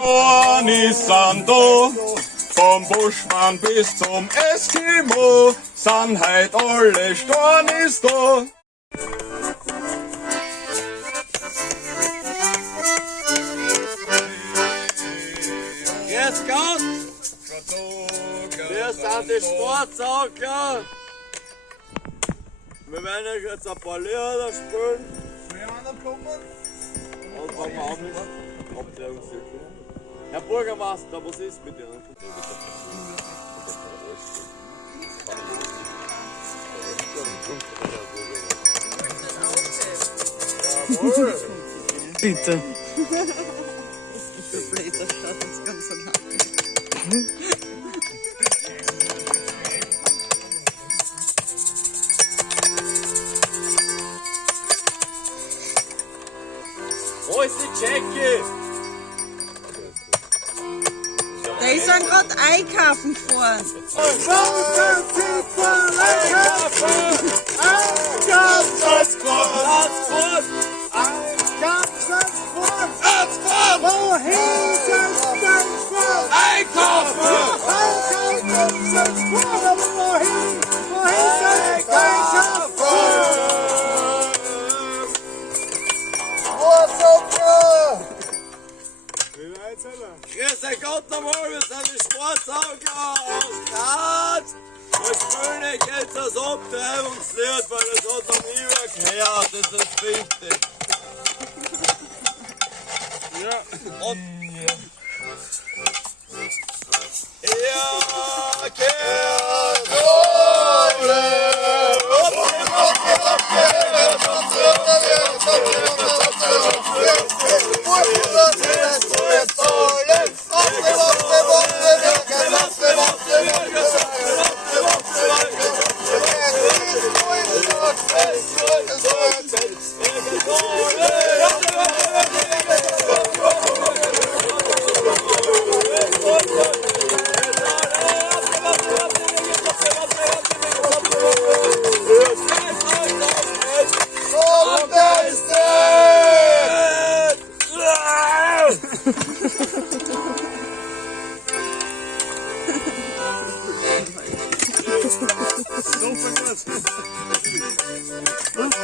Organisando, vom Buschmann bis zum Eskimo, sind heut alle Stornis da. Grüß Gott! Wir sind die Sportsauger! Wir werden euch jetzt ein paar Lieder spielen. Und fangen wir an mit Abteilungsjubel. Herr Bürgermeister, was ist mit Ihnen? Jawohl! Bitte. Der Blätter schaut uns ganz so nach. Wo ist die Jackie? Die sind gerade einkaufen gefahren. Grüß Gott einmal, wir sind die Sportsauger aus Graz. Wir spielen euch jetzt das Abtreibungslied, weil das hat noch nie wer gehört, das ist wichtig. Ja. Und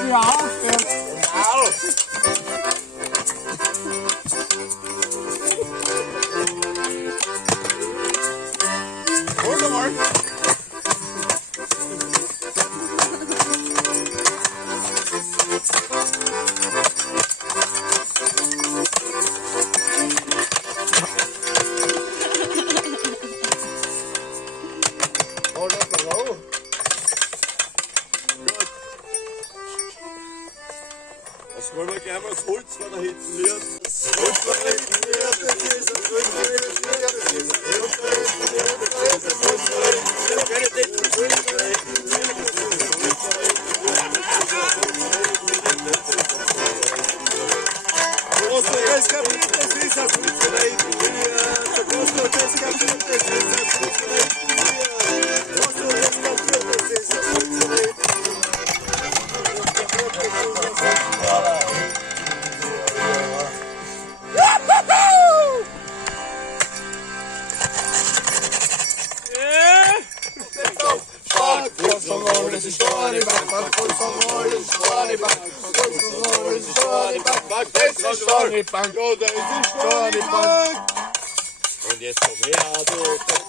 ja, das wollen wir gleich mal das Holz von da hinten liert. Das Holz von da hinten liert, das ist das Holz von da hinten liert, das ist das Holz von da hinten liert, das ist das Holz von da hinten liert, das ist das Holz von da hinten liert, das ist das Holz von da hinten Und jetzt komm her, du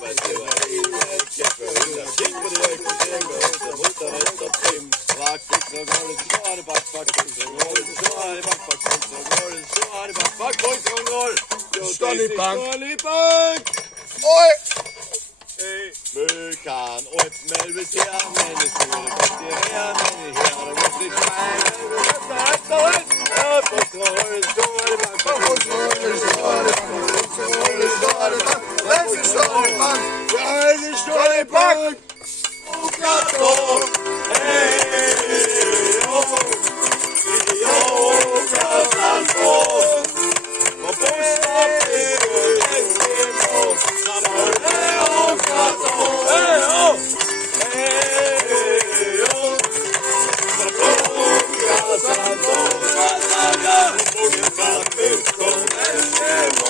weißt du, Vulkan, Melvis her, meine Sohle, kommt ihr her, meine Herren, muss ich Hey,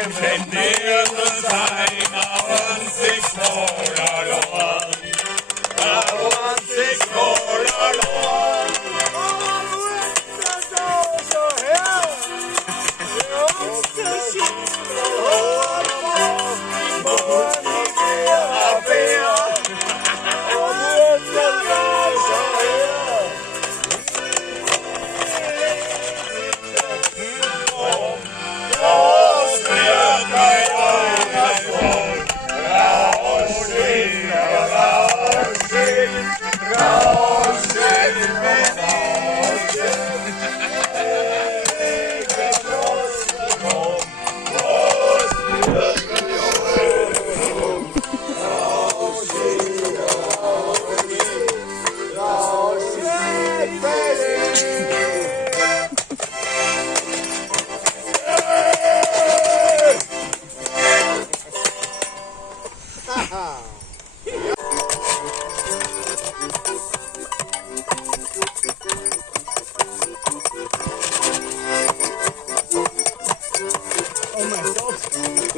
Wenn wir nur sein, und sich wohl allein. Und sich wohl allein.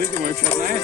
Trink mal, schaut rein.